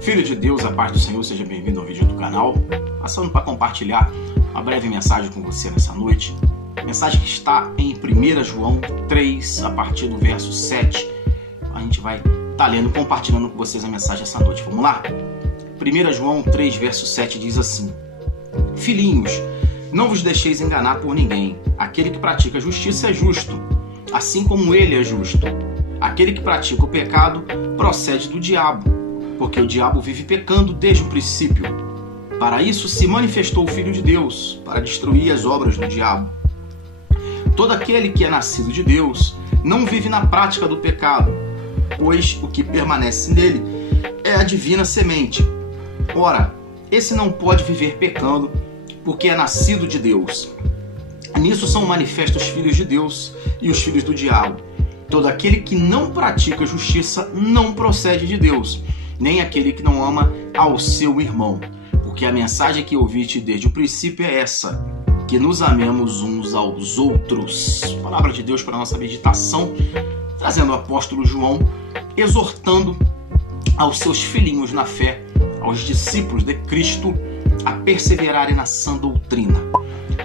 Filho de Deus, a paz do Senhor, seja bem-vindo ao vídeo do canal. Passando para compartilhar uma breve mensagem com você nessa noite. Mensagem que está em 1 João 3, a partir do verso 7. A gente vai estar lendo, compartilhando com vocês a mensagem essa noite. Vamos lá? 1 João 3, verso 7 diz assim: Filhinhos, não vos deixeis enganar por ninguém. Aquele que pratica a justiça é justo, assim como ele é justo. Aquele que pratica o pecado procede do diabo, porque o diabo vive pecando desde o princípio. Para isso se manifestou o Filho de Deus, para destruir as obras do diabo. Todo aquele que é nascido de Deus não vive na prática do pecado, pois o que permanece nele é a divina semente. Ora, esse não pode viver pecando, porque é nascido de Deus. Nisso são manifestos os filhos de Deus e os filhos do diabo. Todo aquele que não pratica justiça não procede de Deus, nem aquele que não ama ao seu irmão. Porque a mensagem que ouviste desde o princípio é essa, que nos amemos uns aos outros. Palavra de Deus para a nossa meditação, trazendo o apóstolo João, exortando aos seus filhinhos na fé, aos discípulos de Cristo, a perseverarem na sã doutrina.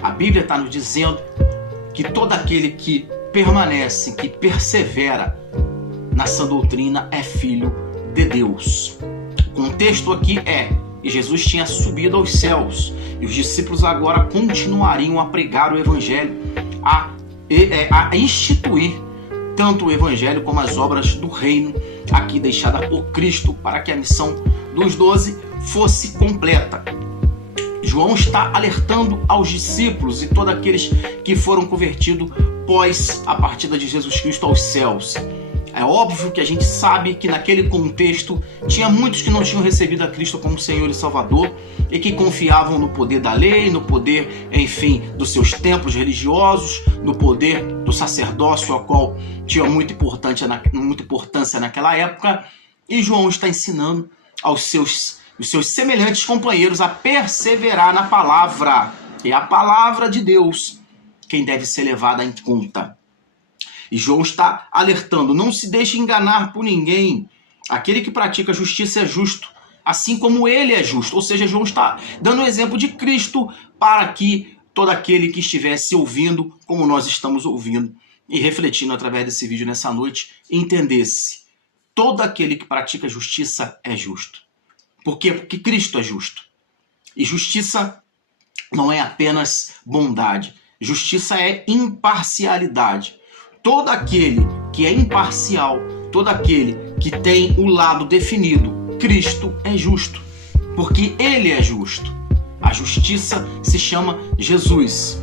A Bíblia está nos dizendo que todo aquele que permanece, que persevera na sã doutrina é filho de Deus. O contexto aqui é que Jesus tinha subido aos céus e os discípulos agora continuariam a pregar o Evangelho, a instituir tanto o Evangelho como as obras do reino aqui deixada por Cristo, para que a missão dos 12 fosse completa. João está alertando aos discípulos e todos aqueles que foram convertidos pós a partida de Jesus Cristo aos céus. É óbvio que a gente sabe que naquele contexto tinha muitos que não tinham recebido a Cristo como Senhor e Salvador e que confiavam no poder da lei, no poder, enfim, dos seus templos religiosos, no poder do sacerdócio, ao qual tinha muita importância naquela época. E João está ensinando aos seus semelhantes companheiros a perseverar na palavra. É a palavra de Deus quem deve ser levada em conta. E João está alertando: não se deixe enganar por ninguém. Aquele que pratica justiça é justo, assim como ele é justo. Ou seja, João está dando o exemplo de Cristo para que todo aquele que estivesse ouvindo, como nós estamos ouvindo, e refletindo através desse vídeo nessa noite, entendesse: todo aquele que pratica justiça é justo. Por quê? Porque Cristo é justo. E justiça não é apenas bondade. Justiça é imparcialidade. Todo aquele que é imparcial, todo aquele que tem o lado definido, Cristo é justo, porque Ele é justo. A justiça se chama Jesus.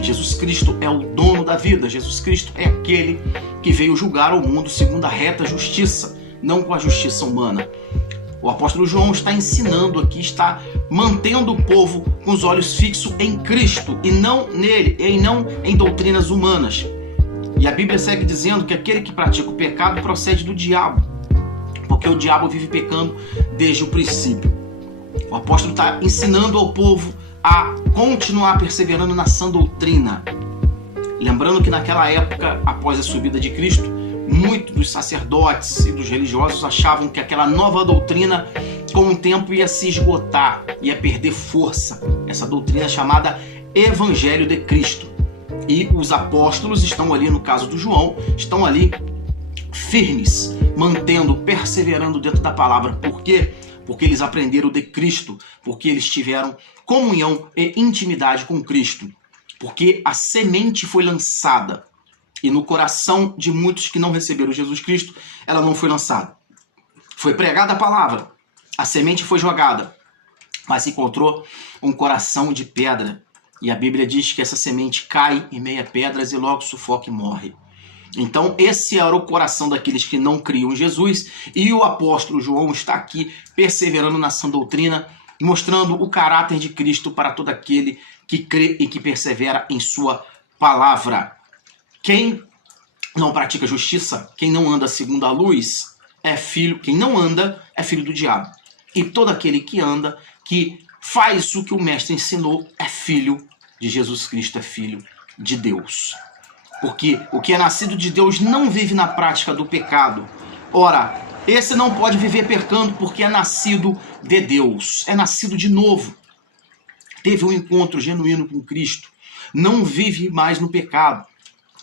Jesus Cristo é o dono da vida. Jesus Cristo é aquele que veio julgar o mundo segundo a reta justiça, não com a justiça humana. O apóstolo João está ensinando aqui, está mantendo o povo com os olhos fixos em Cristo e não nele, e não em doutrinas humanas. E a Bíblia segue dizendo que aquele que pratica o pecado procede do diabo, porque o diabo vive pecando desde o princípio. O apóstolo está ensinando ao povo a continuar perseverando na sã doutrina. Lembrando que naquela época, após a subida de Cristo, muitos dos sacerdotes e dos religiosos achavam que aquela nova doutrina, com o tempo, ia se esgotar, ia perder força. Essa doutrina chamada Evangelho de Cristo. E os apóstolos estão ali, no caso do João, estão ali firmes, mantendo, perseverando dentro da palavra. Por quê? Porque eles aprenderam de Cristo, porque eles tiveram comunhão e intimidade com Cristo, porque a semente foi lançada. E no coração de muitos que não receberam Jesus Cristo, ela não foi lançada. Foi pregada a palavra, a semente foi jogada, mas encontrou um coração de pedra. E a Bíblia diz que essa semente cai em meio a pedras e logo sufoca e morre. Então esse era o coração daqueles que não criam em Jesus. E o apóstolo João está aqui perseverando na sã doutrina, mostrando o caráter de Cristo para todo aquele que crê e que persevera em sua palavra. Quem não pratica justiça, quem não anda segundo a luz, é filho. Quem não anda é filho do diabo. E todo aquele que anda, que faz o que o mestre ensinou, é filho de Jesus Cristo, é filho de Deus. Porque o que é nascido de Deus não vive na prática do pecado. Ora, Esse não pode viver pecando porque é nascido de Deus, é nascido de novo. Teve um encontro genuíno com Cristo. Não vive mais no pecado,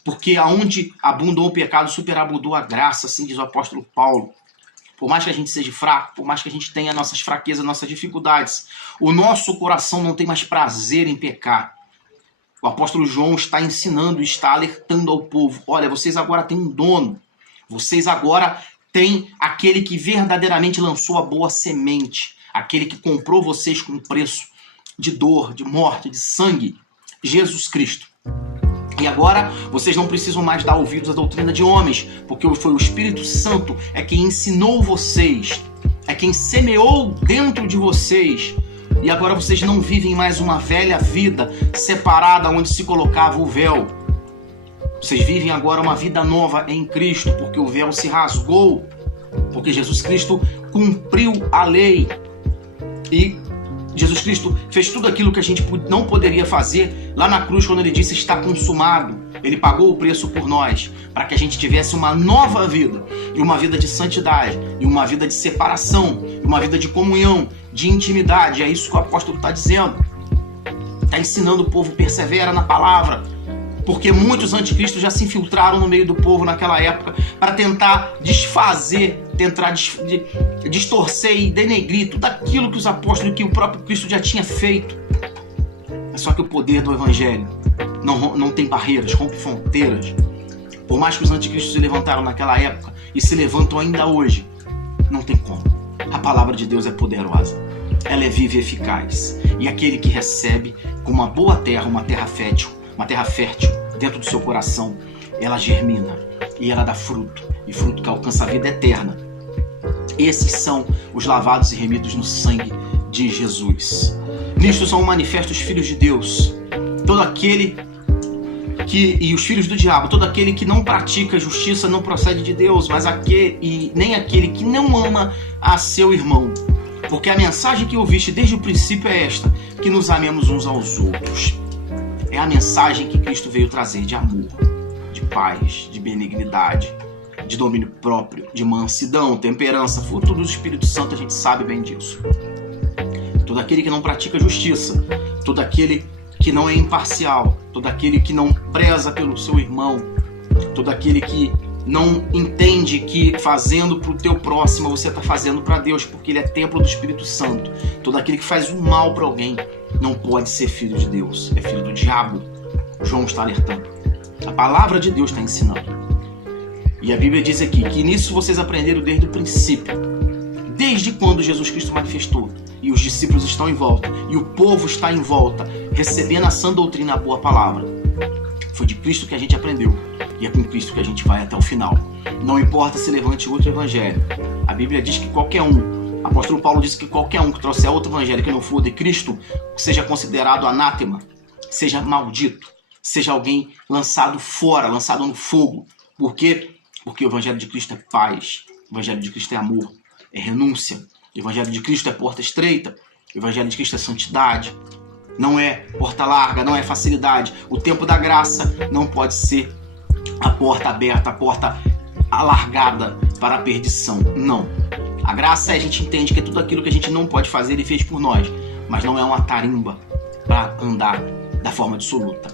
porque aonde abundou o pecado, superabundou a graça, assim diz o apóstolo Paulo. Por mais que a gente seja fraco, por mais que a gente tenha nossas fraquezas, nossas dificuldades, o nosso coração não tem mais prazer em pecar. O apóstolo João está ensinando, está alertando ao povo. Olha, vocês agora têm um dono. Vocês agora têm aquele que verdadeiramente lançou a boa semente. Aquele que comprou vocês com um preço de dor, de morte, de sangue. Jesus Cristo. E agora vocês não precisam mais dar ouvidos à doutrina de homens, porque foi o Espírito Santo é quem ensinou vocês, é quem semeou dentro de vocês. E agora vocês não vivem mais uma velha vida separada onde se colocava o véu. Vocês vivem agora uma vida nova em Cristo, porque o véu se rasgou, porque Jesus Cristo cumpriu a lei. E Jesus Cristo fez tudo aquilo que a gente não poderia fazer lá na cruz, quando ele disse está consumado. Ele pagou o preço por nós, para que a gente tivesse uma nova vida, e uma vida de santidade, e uma vida de separação, e uma vida de comunhão, de intimidade. É isso que o apóstolo está dizendo. Está ensinando o povo, persevera na palavra, porque muitos anticristos já se infiltraram no meio do povo naquela época para tentar desfazer, tentar distorcer e denegrir tudo aquilo que os apóstolos, que o próprio Cristo já tinha feito. É só que o poder do Evangelho não tem barreiras, rompe fronteiras. Por mais que os anticristos se levantaram naquela época e se levantam ainda hoje, não tem como. A palavra de Deus é poderosa, ela é viva e eficaz. E aquele que recebe com uma boa terra, uma terra fértil dentro do seu coração, ela germina e ela dá fruto, e fruto que alcança a vida eterna. Esses são os lavados e remidos no sangue de Jesus. Nisto são manifestos os filhos de Deus, todo aquele e os filhos do diabo, todo aquele que não pratica justiça não procede de Deus, mas nem aquele que não ama a seu irmão. Porque a mensagem que ouviste desde o princípio é esta, que nos amemos uns aos outros. É a mensagem que Cristo veio trazer de amor, de paz, de benignidade, de domínio próprio, de mansidão, temperança, fruto do Espírito Santo, a gente sabe bem disso. Todo aquele que não pratica justiça, todo aquele que não é imparcial, todo aquele que não preza pelo seu irmão, todo aquele que não entende que fazendo para o teu próximo você está fazendo para Deus, porque ele é templo do Espírito Santo. Todo aquele que faz um mal para alguém não pode ser filho de Deus, é filho do diabo. João está alertando. A palavra de Deus está ensinando. E a Bíblia diz aqui que nisso vocês aprenderam desde o princípio, desde quando Jesus Cristo manifestou, e os discípulos estão em volta, e o povo está em volta, recebendo a sã doutrina, a boa palavra. Foi de Cristo que a gente aprendeu, e é com Cristo que a gente vai até o final. Não importa se levante outro evangelho. A Bíblia diz que qualquer um, o apóstolo Paulo disse que qualquer um que trouxer outro evangelho que não for de Cristo, seja considerado anátema, seja maldito, seja alguém lançado fora, lançado no fogo. Por quê? Porque o evangelho de Cristo é paz, o evangelho de Cristo é amor, é renúncia, o evangelho de Cristo é porta estreita, o evangelho de Cristo é santidade. Não é porta larga, não é facilidade. O tempo da graça não pode ser a porta aberta, a porta alargada para a perdição. Não. A graça a gente entende que é tudo aquilo que a gente não pode fazer, ele fez por nós. Mas não é uma tarimba para andar da forma absoluta.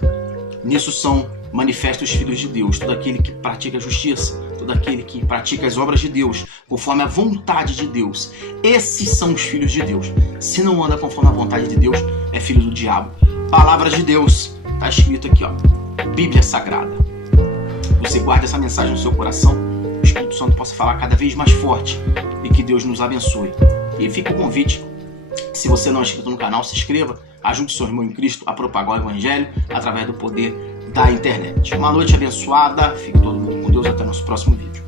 Nisso são manifestos os filhos de Deus. Todo aquele que pratica a justiça, todo aquele que pratica as obras de Deus, conforme a vontade de Deus. Esses são os filhos de Deus. Se não anda conforme a vontade de Deus, é filho do diabo. Palavra de Deus. Está escrito aqui, ó. Bíblia Sagrada. Você guarda essa mensagem no seu coração, o Espírito Santo possa falar cada vez mais forte e que Deus nos abençoe. E fica o convite, se você não é inscrito no canal, se inscreva, ajude seu irmão em Cristo a propagar o Evangelho através do poder da internet. Uma noite abençoada, fique todo mundo com Deus, até nosso próximo vídeo.